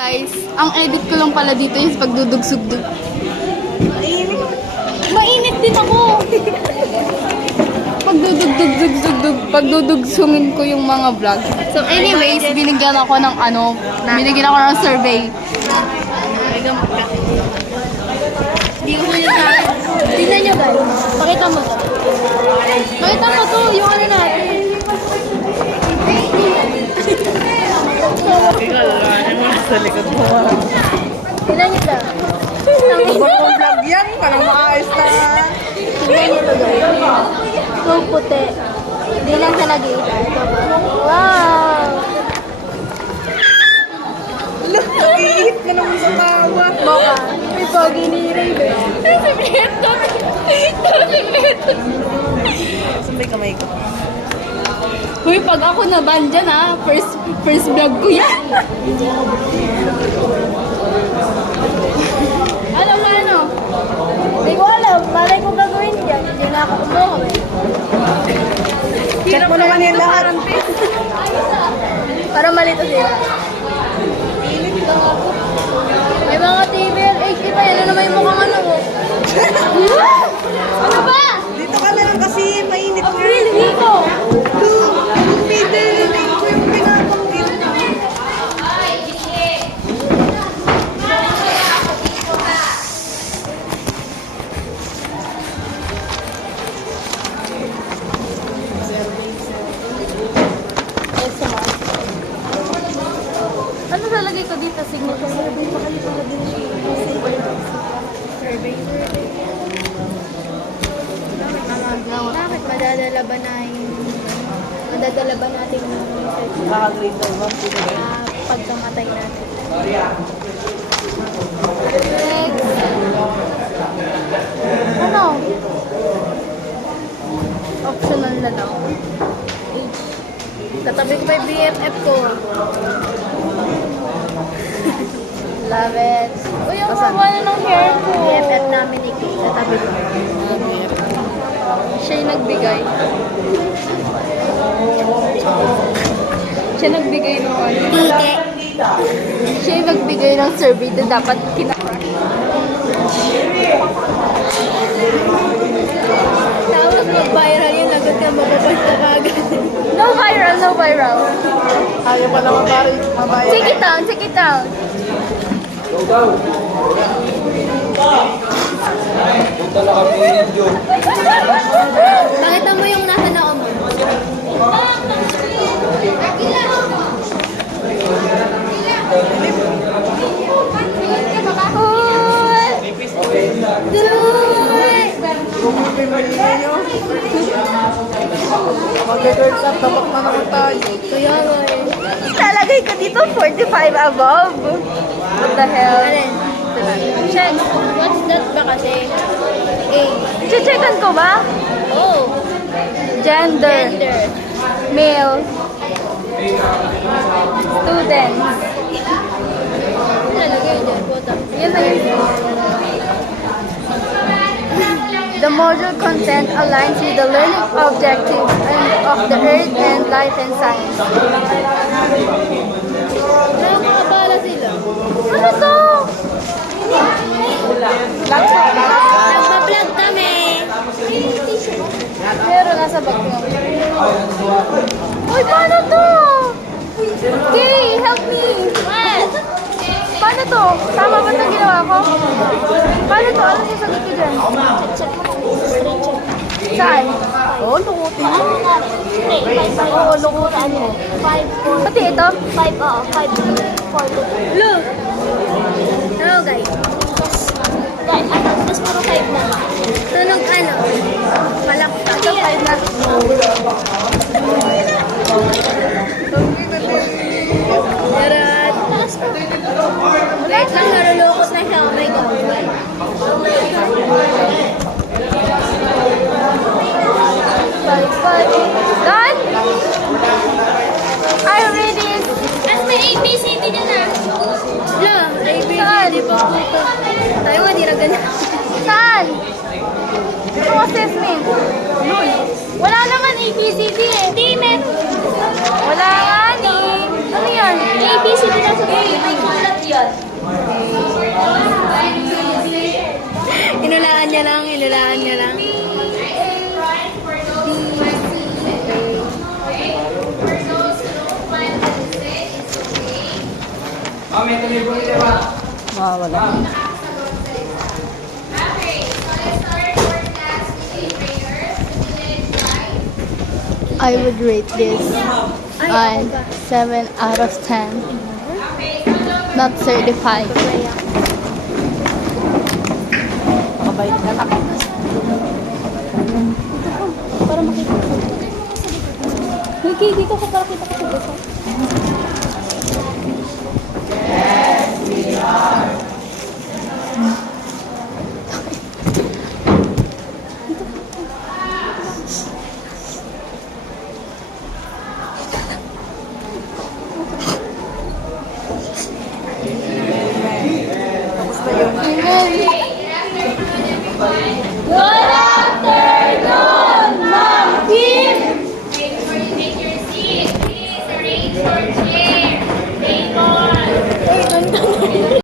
Guys, ang edit ko lang pala dito is pagdudugsugdug. Mainit din ako. Pagdudugsungin ko yung mga vlog. So anyways, binigyan ako ng survey. Hindi ko yun sa akin. Tingnan nyo guys. Pakita mo to. Pakita mo to. Yung ano natin. Sa likod mo. Tingnan nyo to. Bagong vlog yan. Parang maayos na. Tingnan nyo to guys. So puti. Hindi lang siya nag-iisa. Ito ba? Wow! Nag-iihit ka naman sa tawa. Baka. May pogi ni Ray. Saan kamay ko? Uy, pag ako naban dyan first vlog ko yan. Ano? Hindi ko alam. Malay ko gagawin dyan. Hindi na ako kumuha eh. Check mo naman yan lahat. Para malito sila. May mga TVL-H pa yan. Ano naman yung mukhang ano mo? Ano ba? Dito ka na lang kasi mainit nga. Really, Nico? Middle. Ito yung pinapanggit. Ano lalagay ko dito? Signature survey. Survey. Bakit madadala ba natin yung research Nakagrade na naman. pagkamatay natin? Ano? Optional na daw. Age. Katabi ko pa yung BFF ko. Love it. Uy, ang haba na ng hair ko. BFF namin ni Kate. Katabi ko. Siya yung nagbigay. Siya nagbigay ng Tike. Siya yung nagbigay ng survey na dapat kinakrush. Tapos mag-viral yun. Agad ka mababasta ka agad. No viral. Ayaw pa naman mabayad. Check it out. Pakita mo yung nasa noo mo. Mag-girls up, tabak na naman tayo. Kaya nga eh. Ilalagay ko dito 45 above. What the hell? Alin? Check. What's that ba kasi? A. Checkan ko ba? Oh. Gender. Male. Students. Lalagay dyan. Puta. Yun na yun. The module content aligns with the learning objectives of the Earth and Life and Science. Nakakabala sila. Ano to? Nagpa-vlog kami. Pero nasa bag ko. Uy, paano to? Okay, help me. What? Paano to? Tama ba itong ginawa ko? Paano to? Ano sasagot ko dyan? Check mo. Straight check. Saan? Oo, lukutin mo. Oo, lukutan mo. 5, 4. Pati ito? 5, 4, 2. Look! Hello guys. Guys, tapos puro 5 na. Tunog ano? Malakpak. Ito 5 na. Darat. Wait lang, narulukot na siya. Oh my God. Done? Are you ready? At may ABCD na na. Lo, ABCD ba? Tayo nga, di na ganyan. Saan? Process me. Wala naman ABCD eh. Hindi, meron. Wala nga ni. Ano yan? ABCD na sa baby. Mawawala. I would rate this on 7 out of 10. Not certified. Makabait ka na. Para makita ko. Okay, dito ko para kita ko sa dito. Tapos na yun.